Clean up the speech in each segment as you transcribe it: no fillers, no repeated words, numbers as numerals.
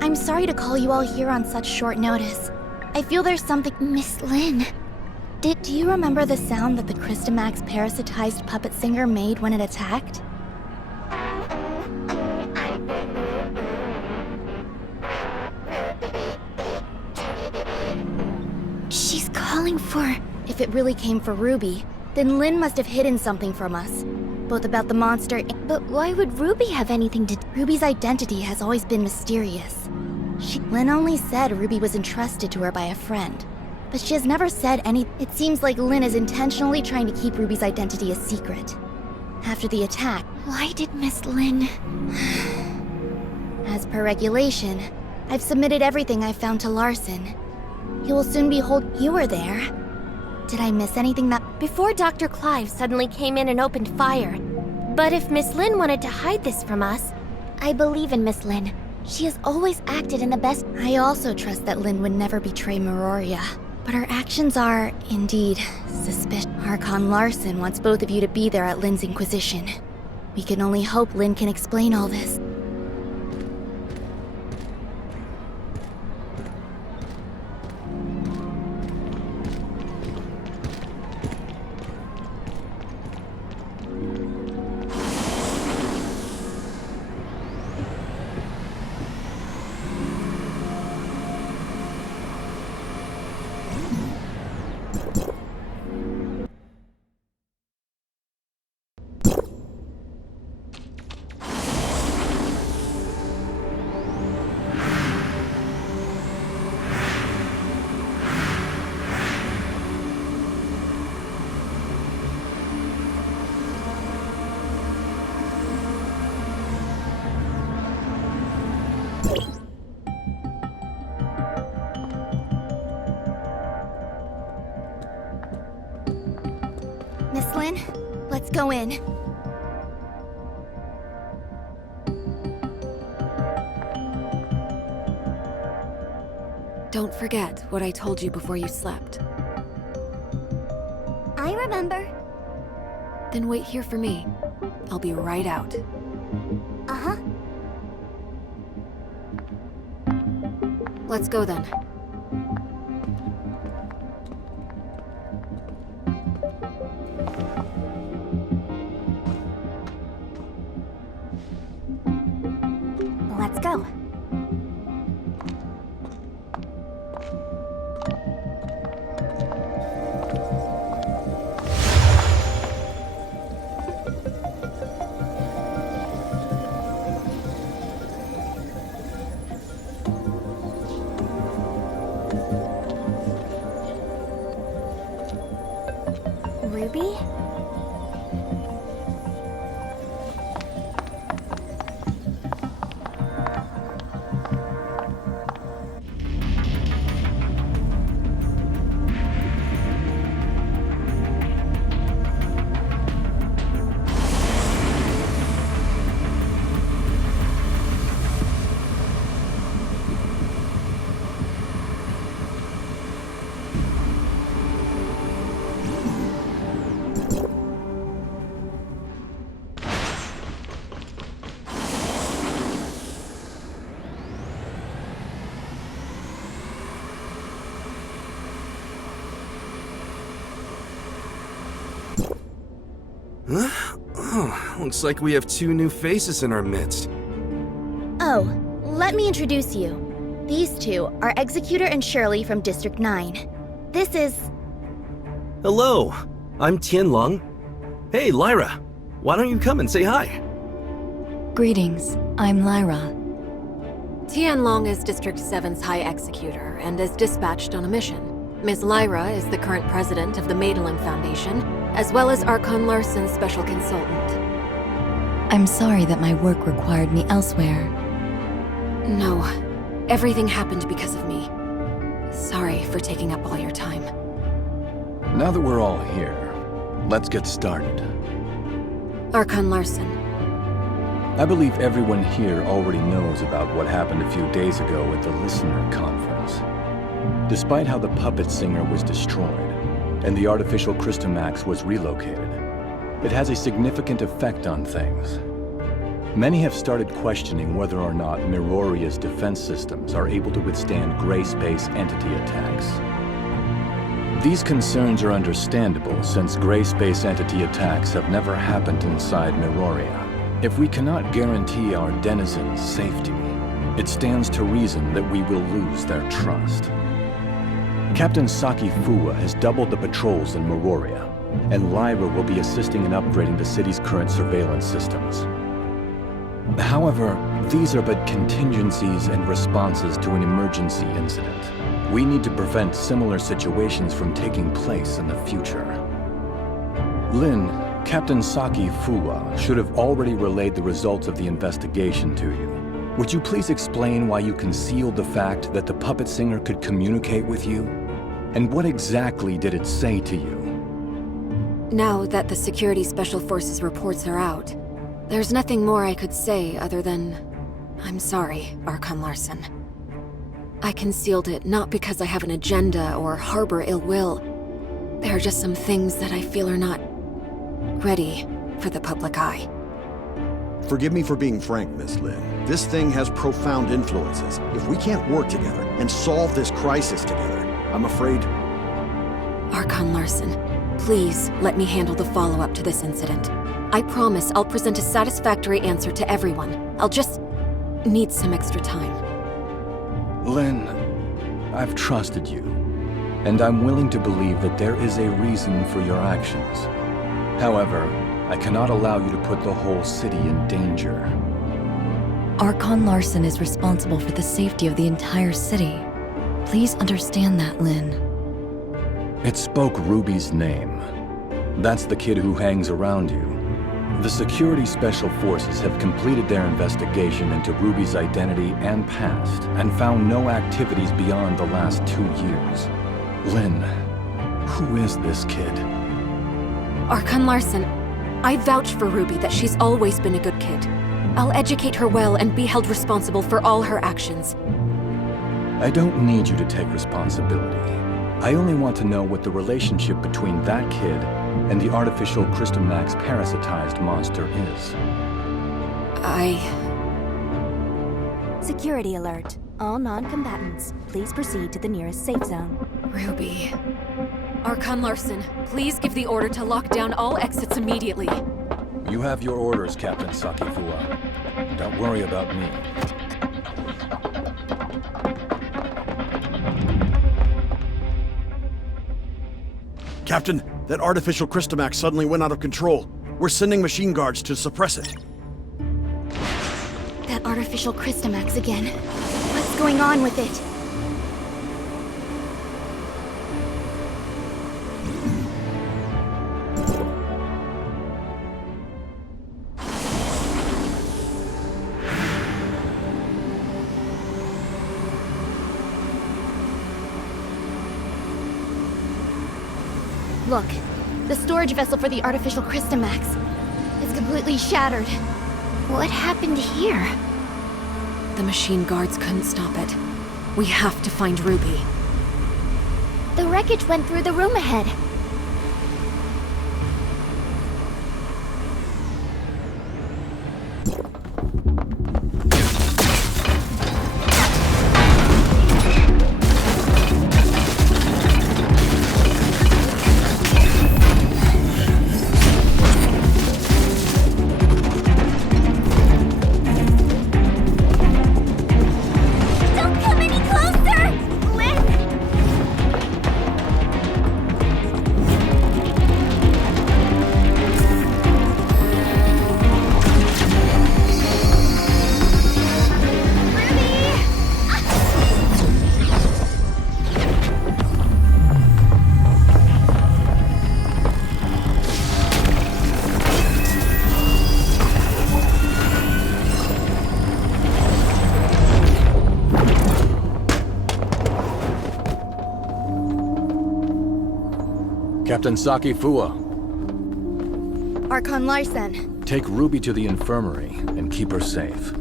I'm sorry to call you all here on such short notice. I feel there's something— Miss Lin, do you remember the sound that the Christomax parasitized puppet singer made when it attacked? She's calling for— If it really came for Ruby, then Lin must have hidden something from us. Both about the monster— But why would Ruby have anything to— Ruby's identity has always been mysterious. Lin only said Ruby was entrusted to her by a friend, but she has never said any— It seems like Lin is intentionally trying to keep Ruby's identity a secret. After the attack— Why did Miss Lin— As per regulation, I've submitted everything I found to Larson. He will soon be You were there. Did I miss anything that— Before Dr. Clive suddenly came in and opened fire. But if Miss Lin wanted to hide this from us, I believe in Miss Lin. She has always acted in the best— I also trust that Lin would never betray Meroria. But her actions are, indeed, suspicious. Archon Larson wants both of you to be there at Lin's Inquisition. We can only hope Lin can explain all this. Miss Lin, let's go in. Don't forget what I told you before you slept. I remember. Then wait here for me. I'll be right out. Uh-huh. Let's go then. Let's go. Ruby? Huh? Oh, looks like we have two new faces in our midst. Oh, let me introduce you. These two are Executor and Shirley from District 9. This is... Hello, I'm Tianlong. Hey, Lyra, why don't you come and say hi? Greetings, I'm Lyra. Tianlong is District 7's High Executor and is dispatched on a mission. Ms. Lyra is the current president of the Madeline Foundation, as well as Archon Larson's special consultant. I'm sorry that my work required me elsewhere. No, everything happened because of me. Sorry for taking up all your time. Now that we're all here, let's get started. Archon Larson. I believe everyone here already knows about what happened a few days ago at the Listener Conference. Despite how the puppet singer was destroyed, and the artificial Christomax was relocated, it has a significant effect on things. Many have started questioning whether or not Miroria's defense systems are able to withstand gray space entity attacks. These concerns are understandable since gray space entity attacks have never happened inside Miroria. If we cannot guarantee our denizens' safety, it stands to reason that we will lose their trust. Captain Saki Fuwa has doubled the patrols in Miroria, and Lyra will be assisting in upgrading the city's current surveillance systems. However, these are but contingencies and responses to an emergency incident. We need to prevent similar situations from taking place in the future. Lin, Captain Saki Fuwa should have already relayed the results of the investigation to you. Would you please explain why you concealed the fact that the puppet singer could communicate with you? And what exactly did it say to you? Now that the Security Special Forces reports are out, there's nothing more I could say other than, I'm sorry, Archon Larson. I concealed it not because I have an agenda or harbor ill will. There are just some things that I feel are not ready for the public eye. Forgive me for being frank, Miss Lin. This thing has profound influences. If we can't work together and solve this crisis together, I'm afraid... Archon Larson, please let me handle the follow-up to this incident. I promise I'll present a satisfactory answer to everyone. I'll just need some extra time. Lin, I've trusted you, and I'm willing to believe that there is a reason for your actions. However, I cannot allow you to put the whole city in danger. Archon Larson is responsible for the safety of the entire city. Please understand that, Lin. It spoke Ruby's name. That's the kid who hangs around you. The Security Special Forces have completed their investigation into Ruby's identity and past, and found no activities beyond the last 2 years. Lin, who is this kid? Archon Larson, I vouch for Ruby that she's always been a good kid. I'll educate her well and be held responsible for all her actions. I don't need you to take responsibility. I only want to know what the relationship between that kid and the artificial Christomax parasitized monster is. Security alert. All non-combatants, please proceed to the nearest safe zone. Ruby. Archon Larson, please give the order to lock down all exits immediately. You have your orders, Captain Saki Fuwa. Don't worry about me. Captain, that artificial Christomax suddenly went out of control. We're sending machine guards to suppress it. That artificial Christomax again. What's going on with it? Look, the storage vessel for the artificial Crystamax is completely shattered. What happened here? The machine guards couldn't stop it. We have to find Ruby. The wreckage went through the room ahead. Captain Saki Fua, Archon Larsen. take Ruby to the infirmary and keep her safe.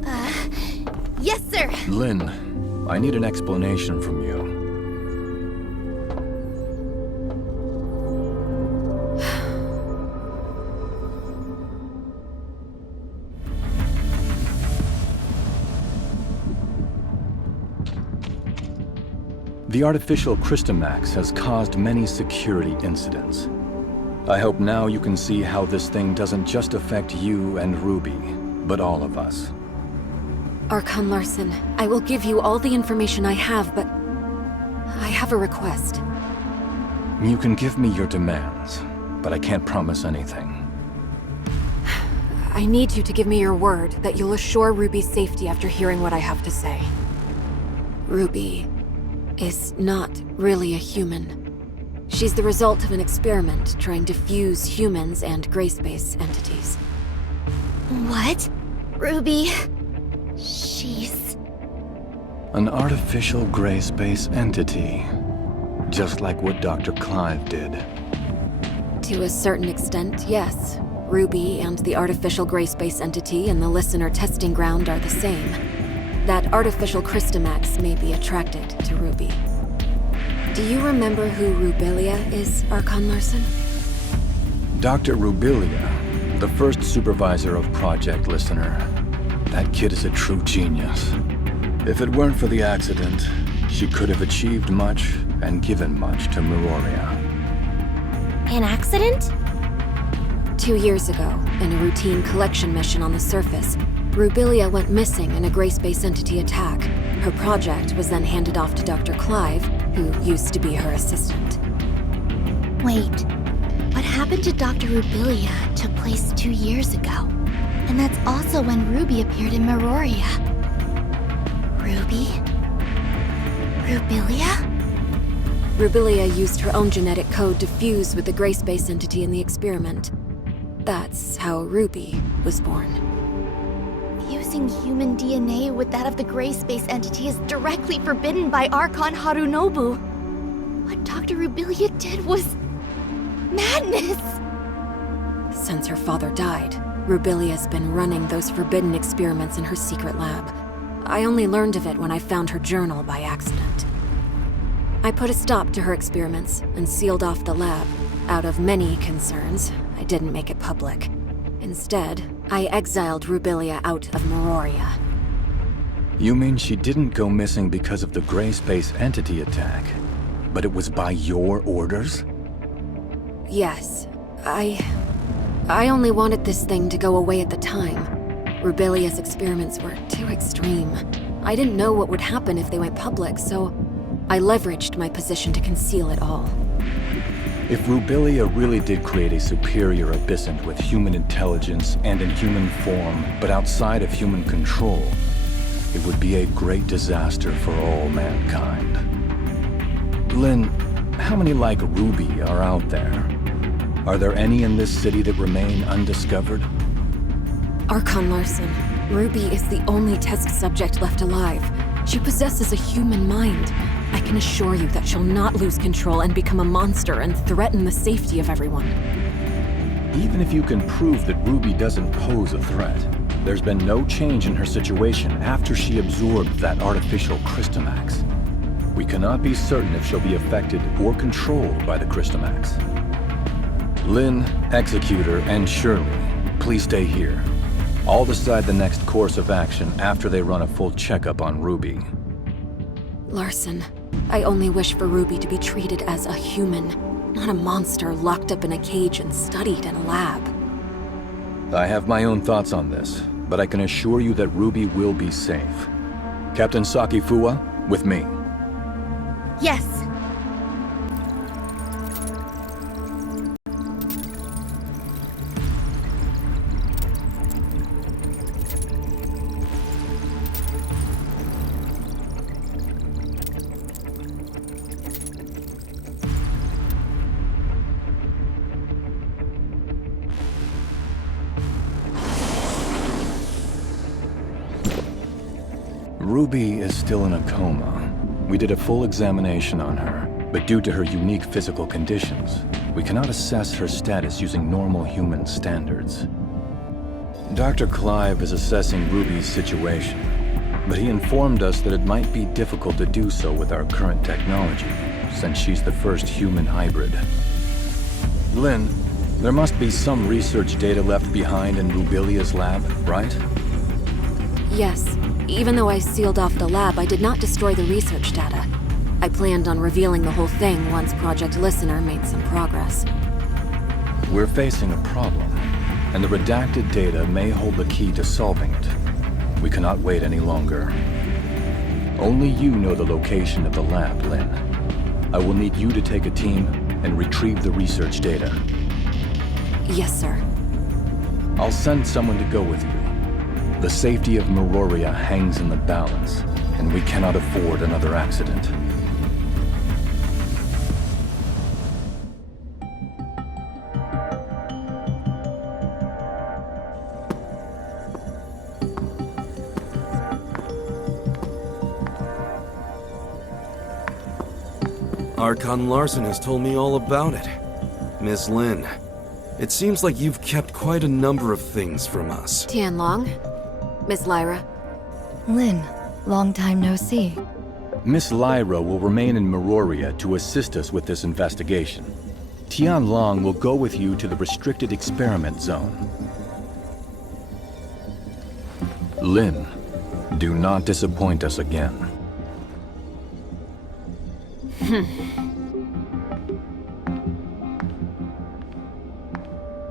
Yes, sir! Lin, I need an explanation from you. The artificial Crystamax has caused many security incidents. I hope now you can see how this thing doesn't just affect you and Ruby, but all of us. Archon Larsen, I will give you all the information I have, but I have a request. You can give me your demands, but I can't promise anything. I need you to give me your word that you'll assure Ruby's safety after hearing what I have to say. Ruby is not really a human. She's the result of an experiment trying to fuse humans and gray space entities. What? Ruby... she's... An artificial gray space entity. Just like what Dr. Clive did. To a certain extent, yes. Ruby and the artificial gray space entity in the listener testing ground are the same. That artificial Crystamax may be attracted to Ruby. Do you remember who Rubilia is, Archon Larsen? Dr. Rubilia, the first supervisor of Project Listener. That kid is a true genius. If it weren't for the accident, she could have achieved much and given much to Meroria. An accident? 2 years ago, in a routine collection mission on the surface, Rubilia went missing in a gray space entity attack. Her project was then handed off to Dr. Clive, who used to be her assistant. Wait, what happened to Dr. Rubilia took place 2 years ago. And that's also when Ruby appeared in Meroria. Ruby? Rubilia? Rubilia used her own genetic code to fuse with the gray space entity in the experiment. That's how Ruby was born. Fusing human DNA with that of the gray space entity is directly forbidden by Archon Harunobu. What Dr. Rubilia did was... madness! Since her father died, Rubilia's been running those forbidden experiments in her secret lab. I only learned of it when I found her journal by accident. I put a stop to her experiments and sealed off the lab. Out of many concerns, I didn't make it public. Instead, I exiled Rubilia out of Meroria. You mean she didn't go missing because of the gray space entity attack, but it was by your orders? Yes. I only wanted this thing to go away at the time. Rubilia's experiments were too extreme. I didn't know what would happen if they went public, so I leveraged my position to conceal it all. If Rubilia really did create a superior abyssant with human intelligence and in human form, but outside of human control, it would be a great disaster for all mankind. Lin, how many like Ruby are out there? Are there any in this city that remain undiscovered? Archon Larsen, Ruby is the only test subject left alive. She possesses a human mind. I can assure you that she'll not lose control and become a monster and threaten the safety of everyone. Even if you can prove that Ruby doesn't pose a threat, there's been no change in her situation after she absorbed that artificial Crystamax. We cannot be certain if she'll be affected or controlled by the Crystamax. Lin, Executor, and Shirley, please stay here. I'll decide the next course of action after they run a full checkup on Ruby. Larson, I only wish for Ruby to be treated as a human, not a monster locked up in a cage and studied in a lab. I have my own thoughts on this, but I can assure you that Ruby will be safe. Captain Sakifua, with me. Yes. Ruby is still in a coma. We did a full examination on her, but due to her unique physical conditions, we cannot assess her status using normal human standards. Dr. Clive is assessing Ruby's situation, but he informed us that it might be difficult to do so with our current technology, since she's the first human hybrid. Lin, there must be some research data left behind in Rubilia's lab, right? Yes. Even though I sealed off the lab, I did not destroy the research data. I planned on revealing the whole thing once Project Listener made some progress. We're facing a problem, and the redacted data may hold the key to solving it. We cannot wait any longer. Only you know the location of the lab, Lin. I will need you to take a team and retrieve the research data. Yes, sir. I'll send someone to go with you. The safety of Meroria hangs in the balance, and we cannot afford another accident. Archon Larson has told me all about it. Miss Lin, it seems like you've kept quite a number of things from us. Tianlong? Miss Lyra? Lin, long time no see. Miss Lyra will remain in Meroria to assist us with this investigation. Tianlong will go with you to the restricted experiment zone. Lin, do not disappoint us again.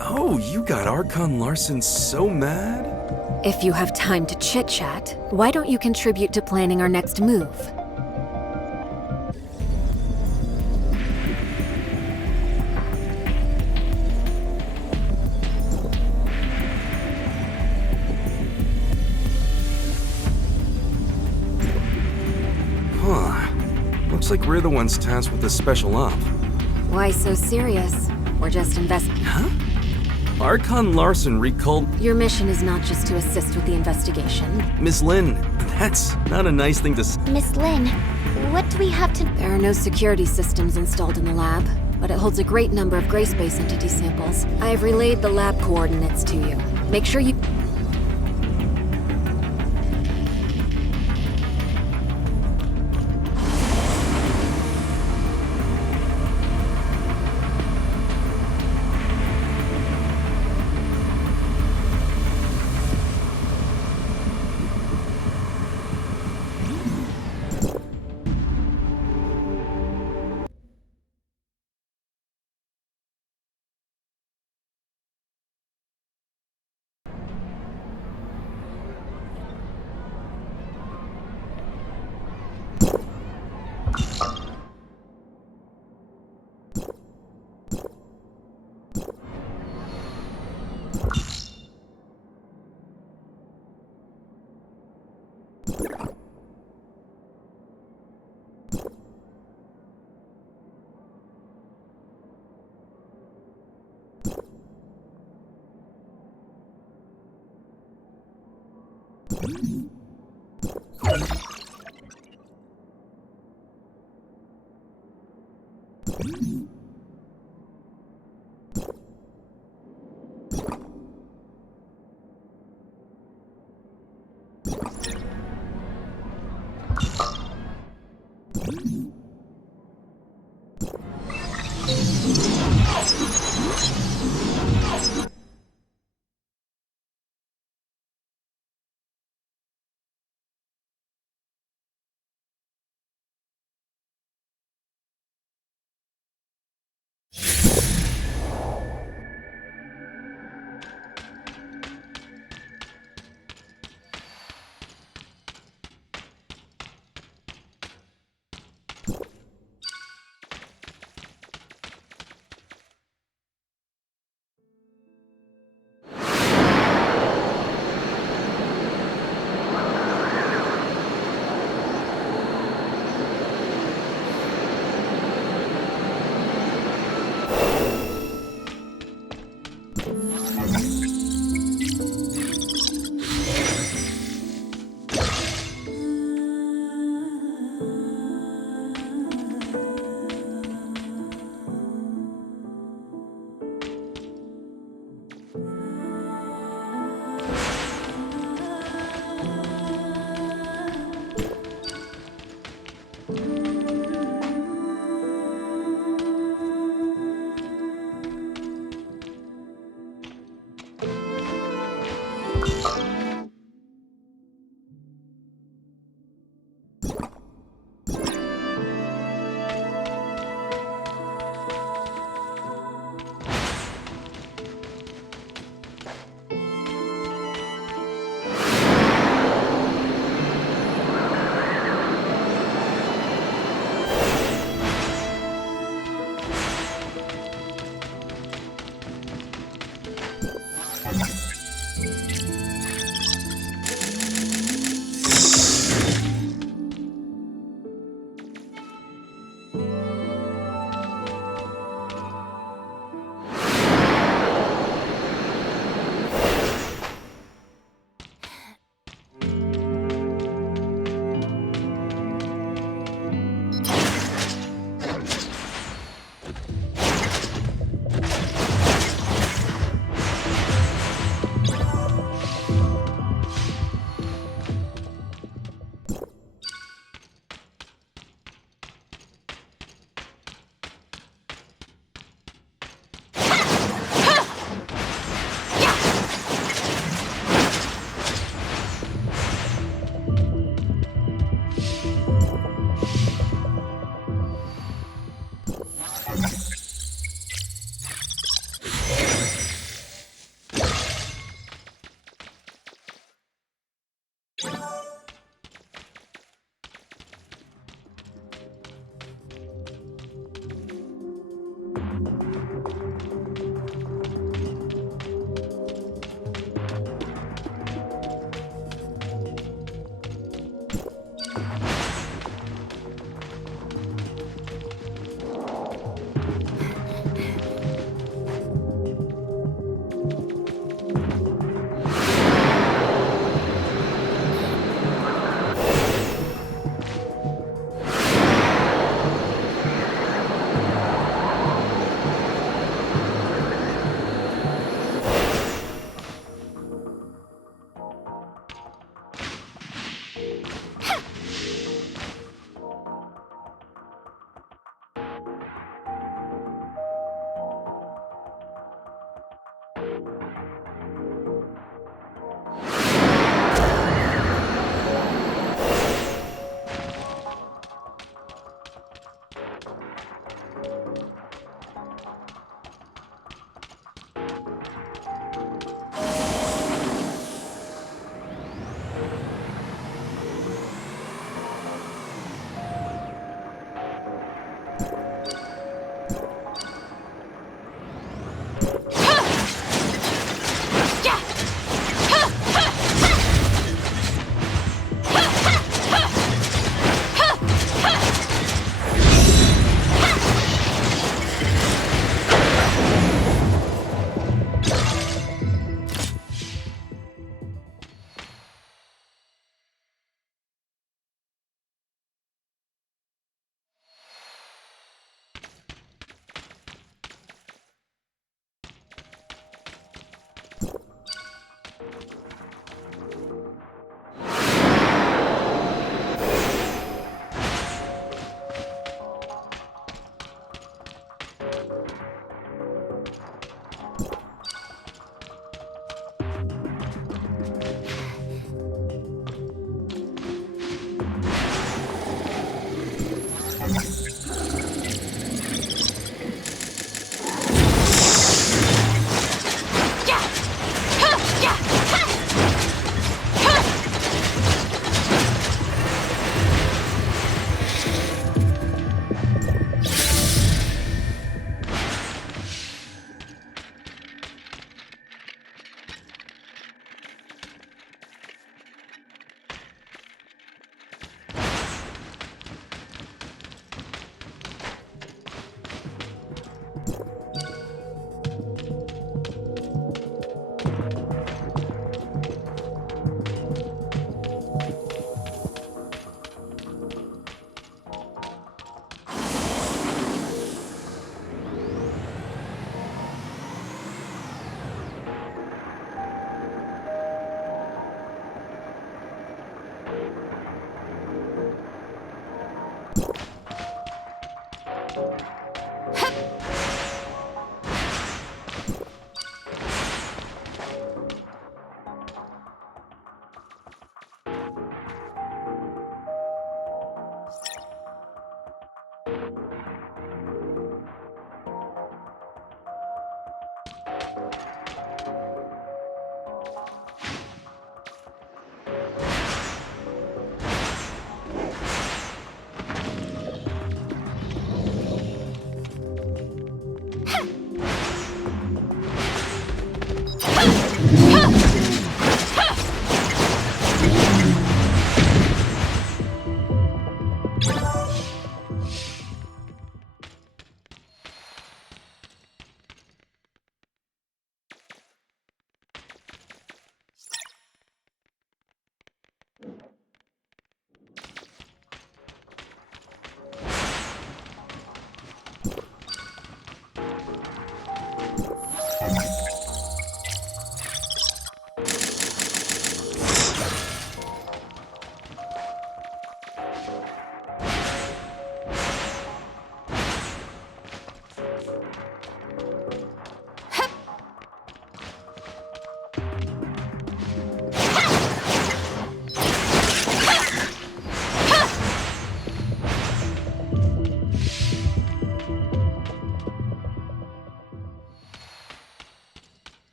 Oh, you got Archon Larson so mad? If you have time to chit-chat, why don't you contribute to planning our next move? Huh. Looks like we're the ones tasked with this special op. Why so serious? We're just investigating. Huh? Archon Larson recalled... Your mission is not just to assist with the investigation. Miss Lin, that's not a nice thing to say. Miss Lin, what do we have to... There are no security systems installed in the lab, but it holds a great number of gray space entity samples. I have relayed the lab coordinates to you. Make sure you...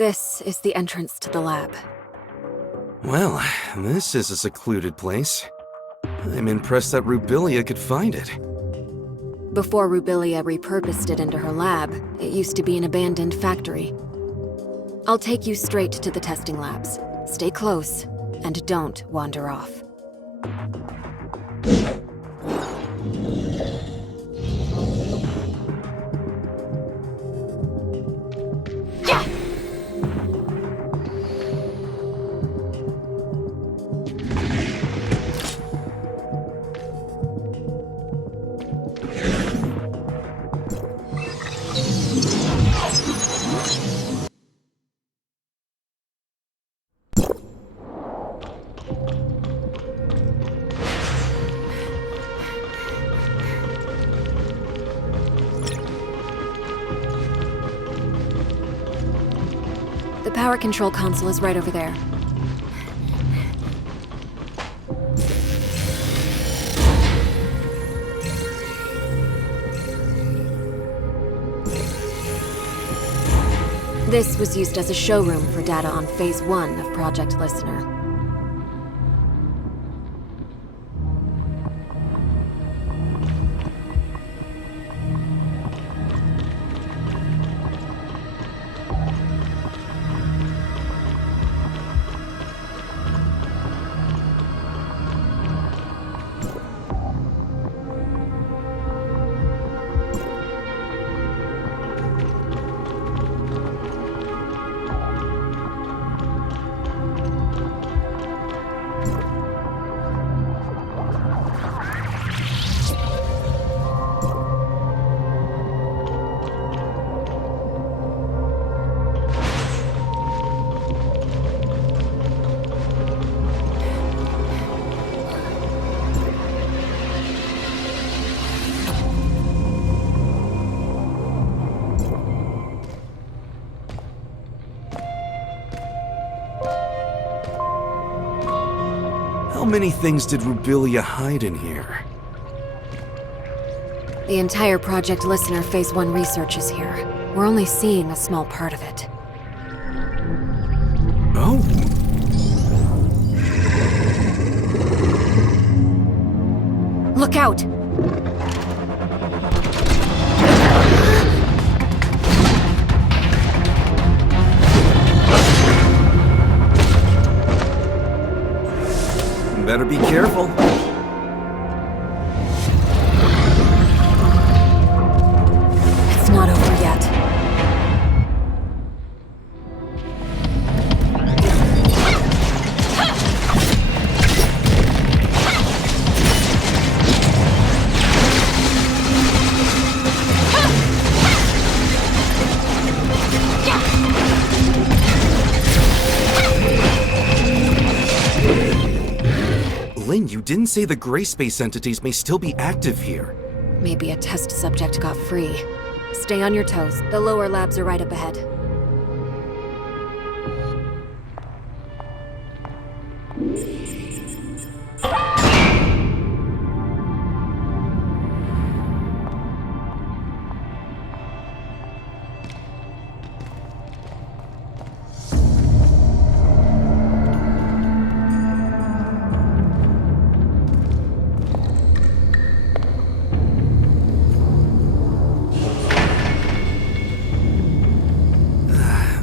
This is the entrance to the lab. Well, this is a secluded place. I'm impressed that Rubilia could find it. Before Rubilia repurposed it into her lab, it used to be an abandoned factory. I'll take you straight to the testing labs. Stay close, and don't wander off. The power control console is right over there. This was used as a showroom for data on Phase 1 of Project Listener. many things did Rubilia hide in here? The entire Project Listener Phase 1 research is here. We're only seeing a small part of it. Oh? Look out! Better be careful. It's not over yet. Lin, you didn't say the gray space entities may still be active here. Maybe a test subject got free. Stay on your toes. The lower labs are right up ahead.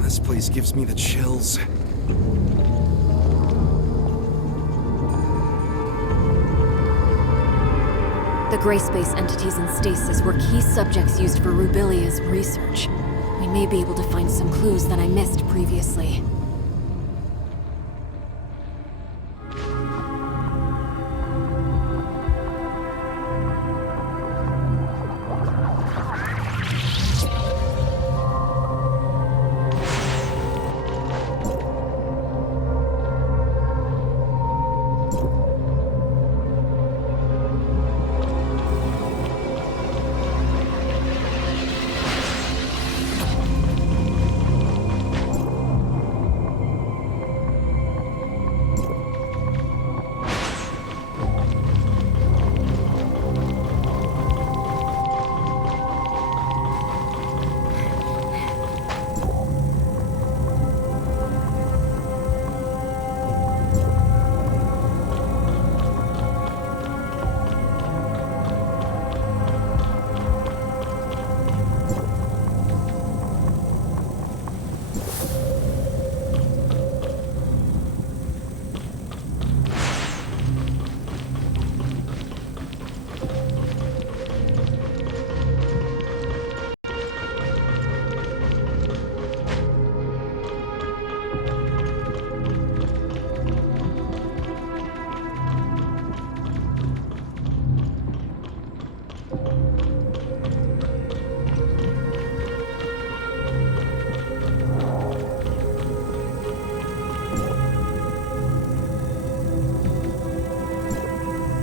This place gives me the chills. The gray space entities in stasis were key subjects used for Rubilia's research. We may be able to find some clues that I missed previously.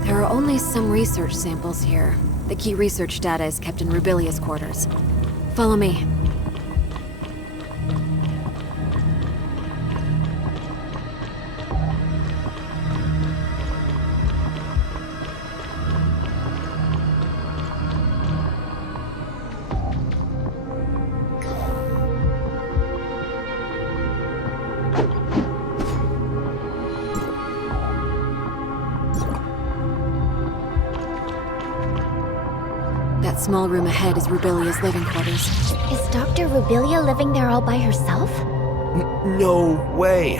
There are only some research samples here. The key research data is kept in Rubilia's quarters. Follow me. That small room ahead is Rubilia's living quarters. Is Dr. Rubilia living there all by herself? No way.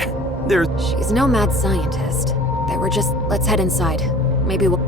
There's... She's no mad scientist. They were just... Let's head inside. Maybe we'll...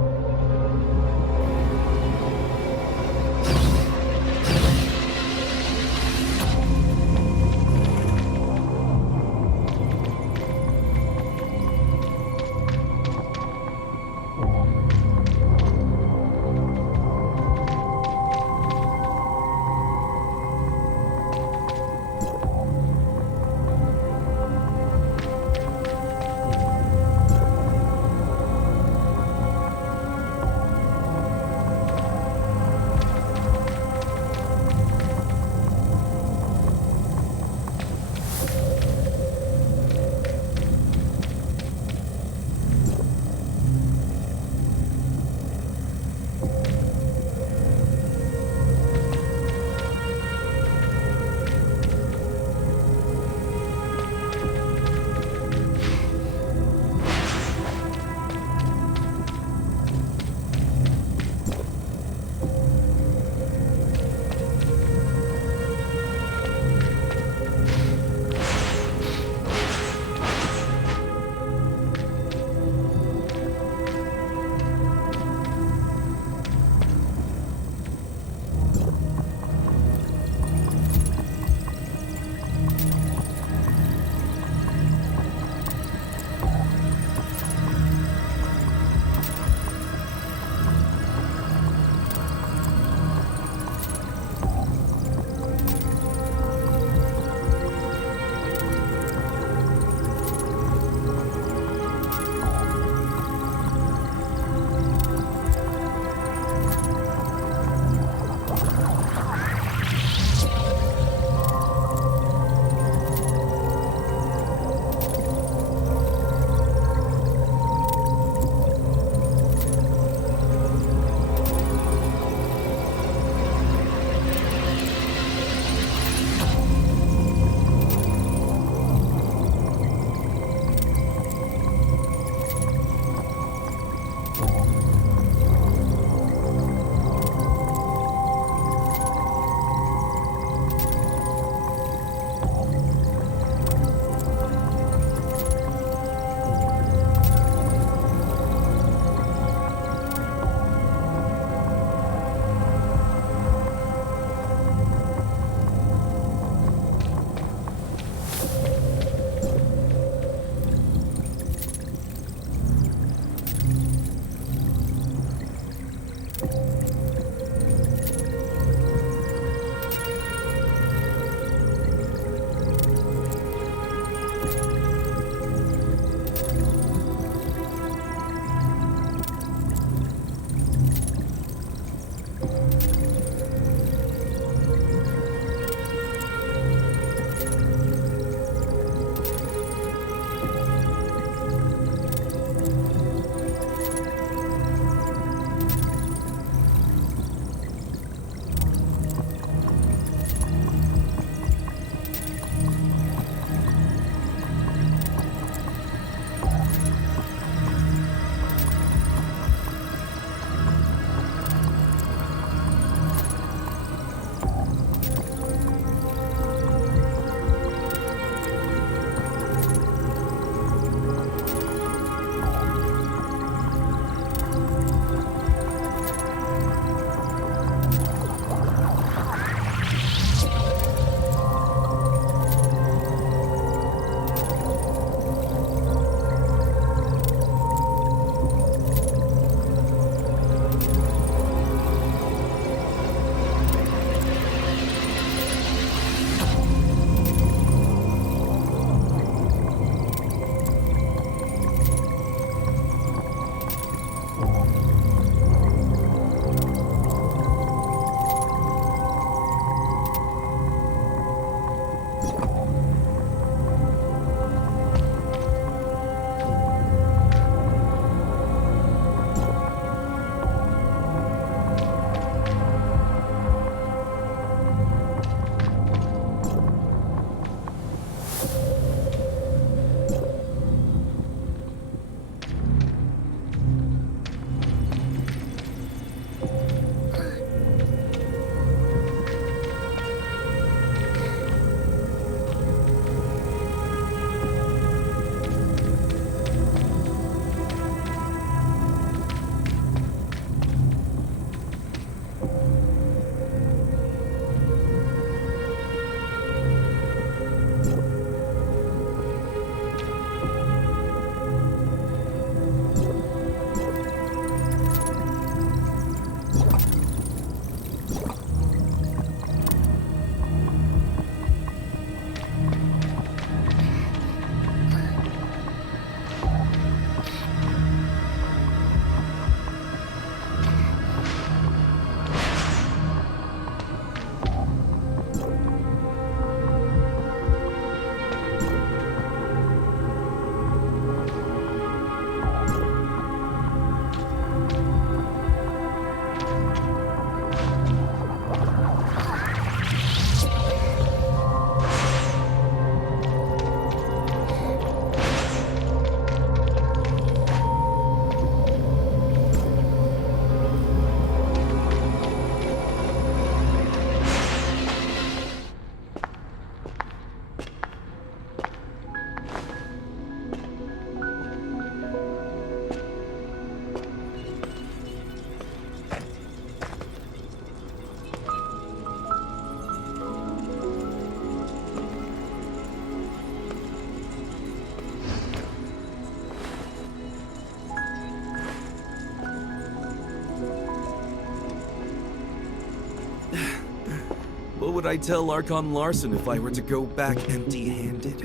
would I tell Archon Larson if I were to go back empty-handed?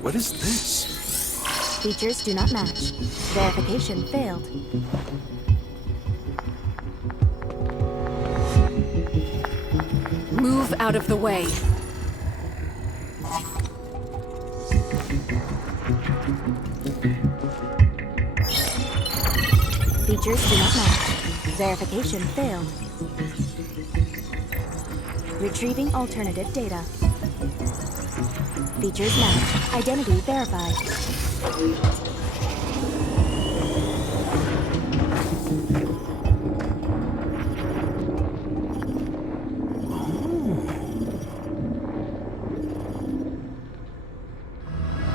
What is this? Features do not match. Verification failed. Move out of the way. Features do not match. Verification failed. Retrieving alternative data. Features match. Identity verified.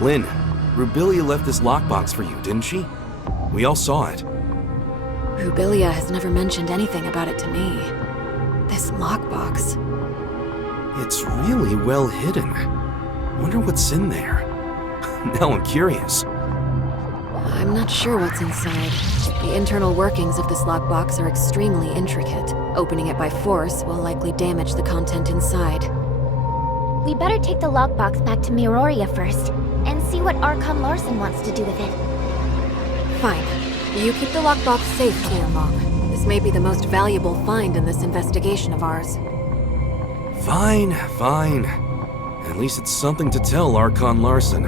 Lynn, Rubilia left this lockbox for you, didn't she? We all saw it. Rubilia has never mentioned anything about it to me. This lockbox. It's really well hidden. Wonder what's in there. Now I'm curious. I'm not sure what's inside. The internal workings of this lockbox are extremely intricate. Opening it by force will likely damage the content inside. We better take the lockbox back to Miroria first, and see what Archon Larson wants to do with it. Fine. You keep the lockbox safe, Tianlong. This may be the most valuable find in this investigation of ours. Fine, fine. At least it's something to tell Archon Larson.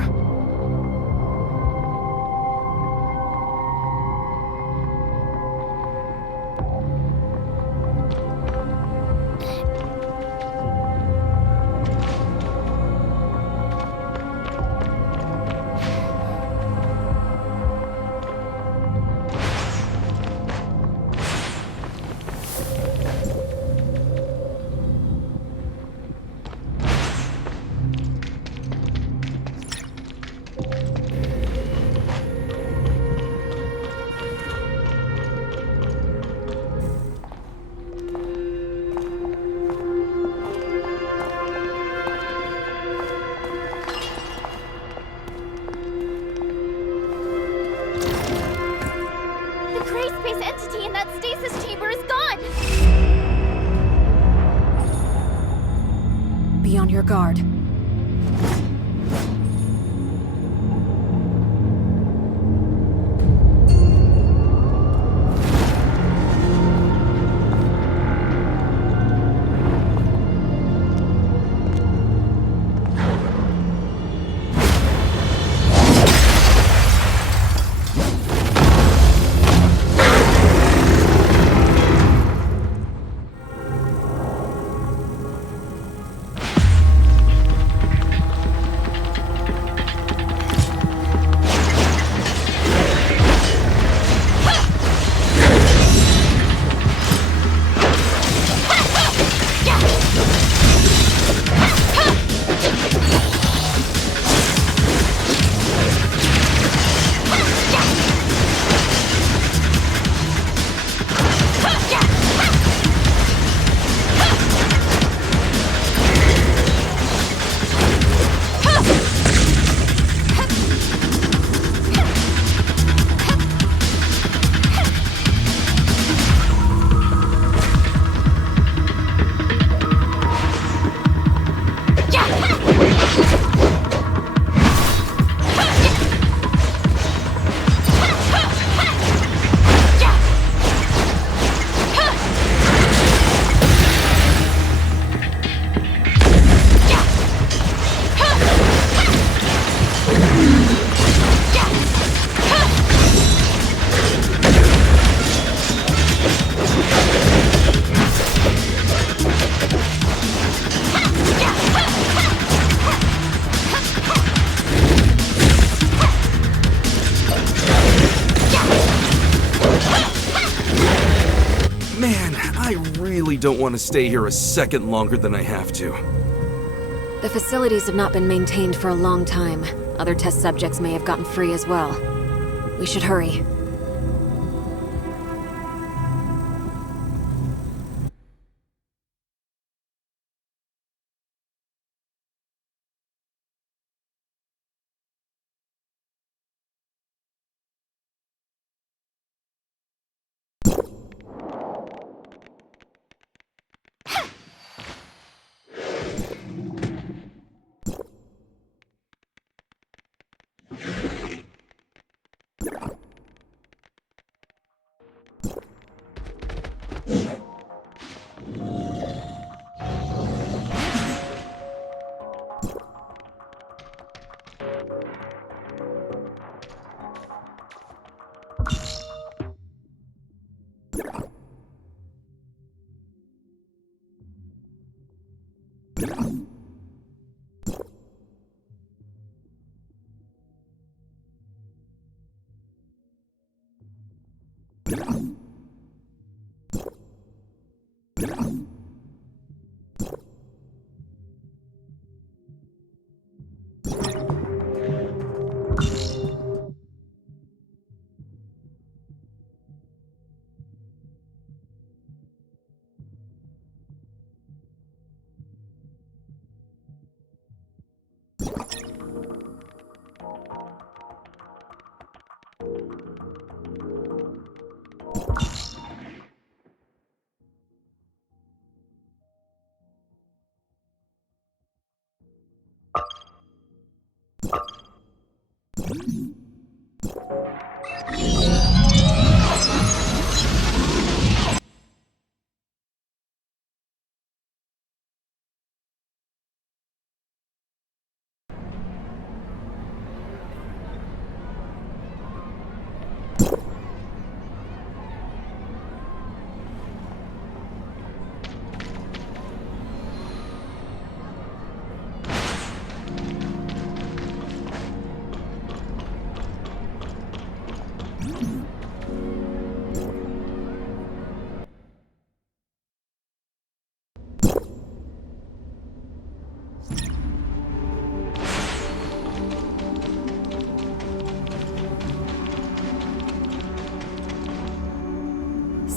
The gray space entity in that stasis chamber is gone! Be on your guard. Man, I really don't want to stay here a second longer than I have to. The facilities have not been maintained for a long time. Other test subjects may have gotten free as well. We should hurry.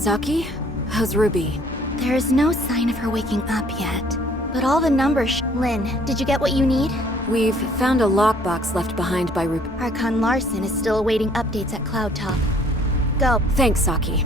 Saki? How's Ruby? There is no sign of her waking up yet. But all the numbers Lynn, did you get what you need? We've found a lockbox left behind by Ruby. Archon Larson is still awaiting updates at Cloud Top. Go. Thanks, Saki.